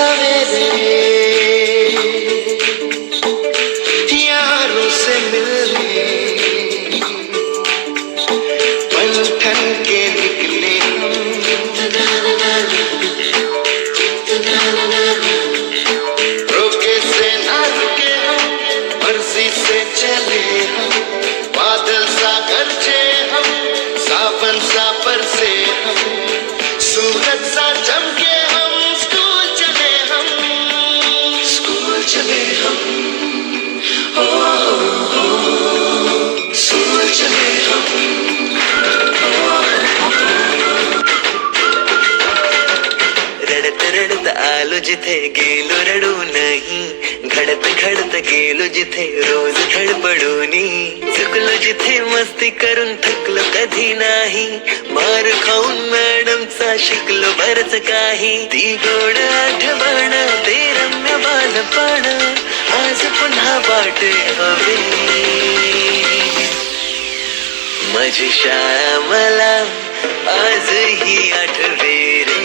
सवेरे यारों से मिलने बन ठन के निकले रोके से ना रुके हम, मर्जी से चले हम, बादल सा गरजे हम, सावन सा बरसे हम, सूरज सा चमके हम, स्कूल चले हम, स्कूल चले हम, ओ, स्कूल चले हम। रडत रडत आलो जिथे गेलो रडू नाही, घडत घडत गेलो जिथे रोज धडपडूनी, चुकलो जिथे मस्ती करून थकलो कधी नाही, मार खाऊन मॅडमचा शिकलो बरच काही, ती गोड आठवण ते रम्य बालपण आज पुन्हा वाटे हवे, माझी शाळा मला आजही आठवे रे,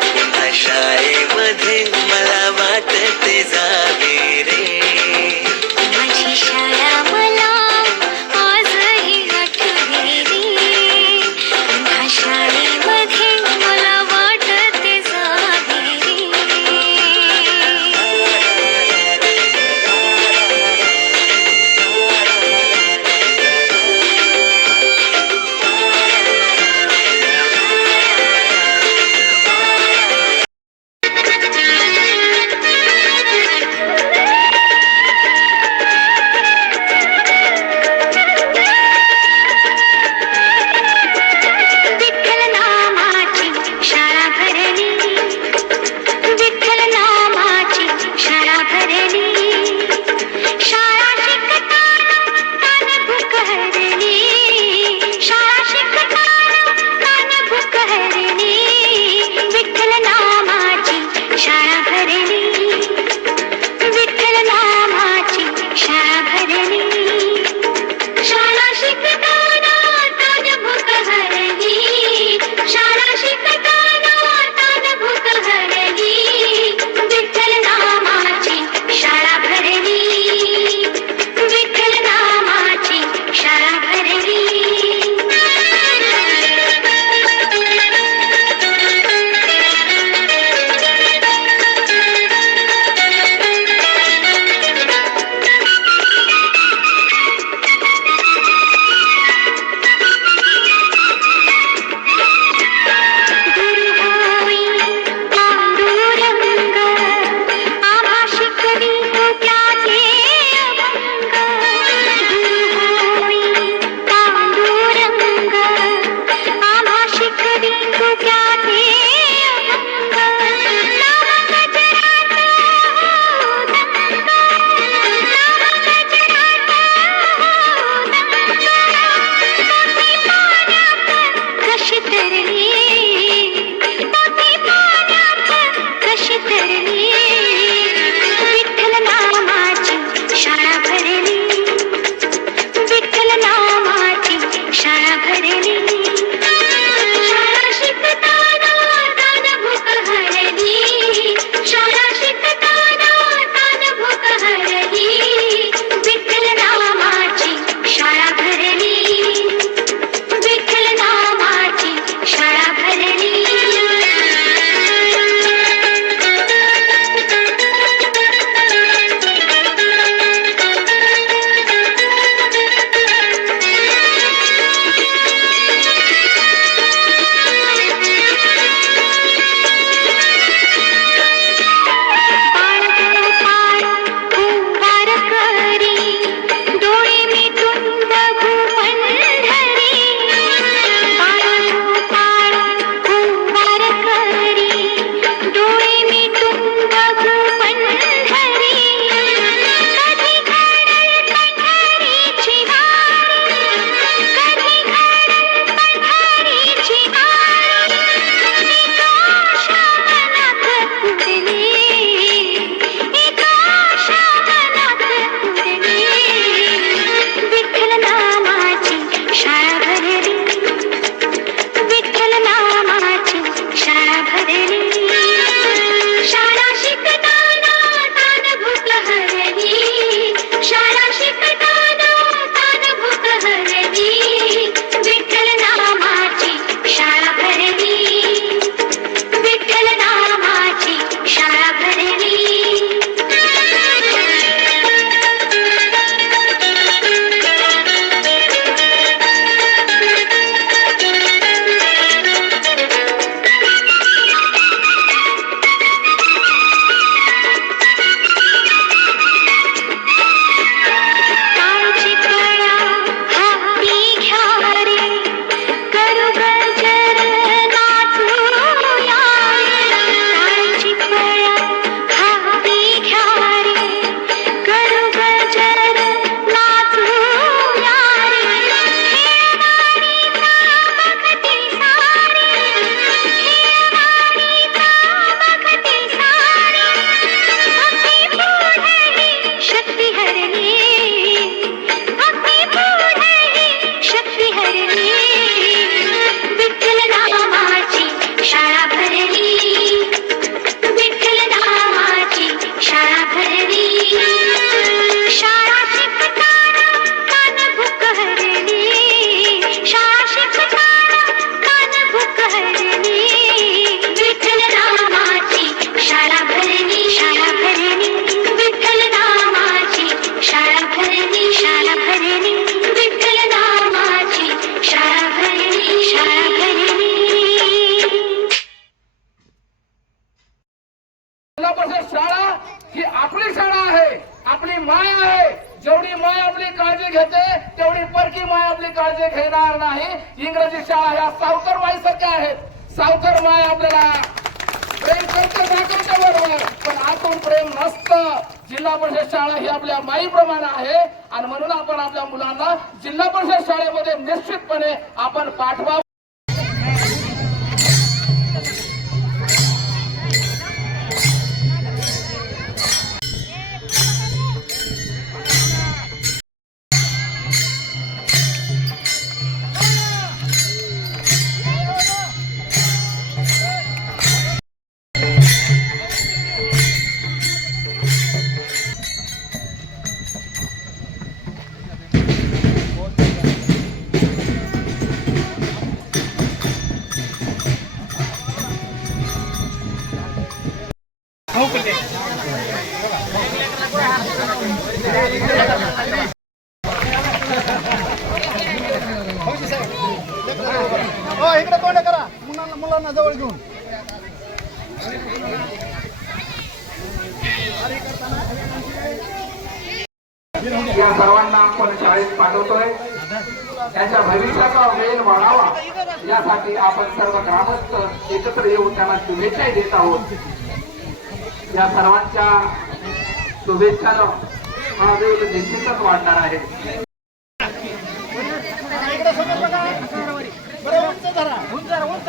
पुन्हा शाळेमध्ये मला वाटते जावे रे, माझी शाळा मला आजही आठवे रे, पुन्हा शाळेमध्ये मला वाटते जावे रे. विठ्ठल नामाची शाळा भरली, विठ्ठल नामाची शाळा भरली, शाळा शिकताना तान भूक हरली, शाळा शिकताना तान भूक हरली, विठ्ठल नामाची शाळा भरली, विठ्ठल नामाची शाळा भरली, शाळा शिकताना तान भूक हरली, शाळा शिकताना तान भूक हरली, विठ्ठल नामाची शाळा भरली, विठ्ठल नामाची शाळा भरली. शाळा ही आपली शाळा आहे, आपली माय आहे. जेवढी माय आपली काळजी घेते तेवढी परकी माय आपली काळजी घेणार नाही. इंग्रजी शाळा ह्या सावकार माईसारख्या आहेत. सावकार माय आपल्याला प्रेम करते दाखवते बरोबर, पण आतून प्रेम नसतं. जिल्हा परिषद शाळा ही आपल्या माईप्रमाणे आहे आणि म्हणून आपण आपल्या मुलांना जिल्हा परिषद शाळेमध्ये निश्चितपणे आपण पाठवा. इकडे तोंड करा मुलांना जवळ घेऊन. या सर्वांना आपण शाळेत पाठवतोय. त्यांच्या भविष्याचा वेळ वाढावा यासाठी आपण सर्व ग्रामस्थ एकत्र येऊन त्यांना शुभेच्छा देत आहोत. या सर्वांच्या शुभेच्छानं हा वेळ निश्चितच वाढणार आहे. इकडे समोर बघा, बरं उंच धरा, उंच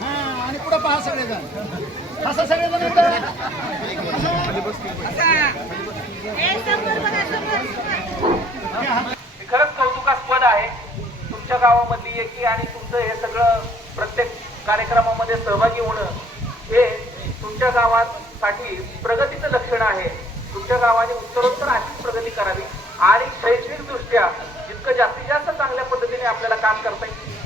हा, आणि पुढे पहा सगळेजण, असं सगळेजण खरंच कौतुकास्पद आहे. तुमच्या गावामधली एकी आणि तुमचं हे सगळं प्रत्येक कार्यक्रमामध्ये सहभागी होणं हे तुमच्या गावासाठी प्रगतीचं लक्षण आहे. तुमच्या गावाने उत्तरोत्तर अशीच प्रगती करावी आणि शैक्षणिक दृष्ट्या जितकं जास्तीत जास्त चांगल्या पद्धतीने आपल्याला काम करता येईल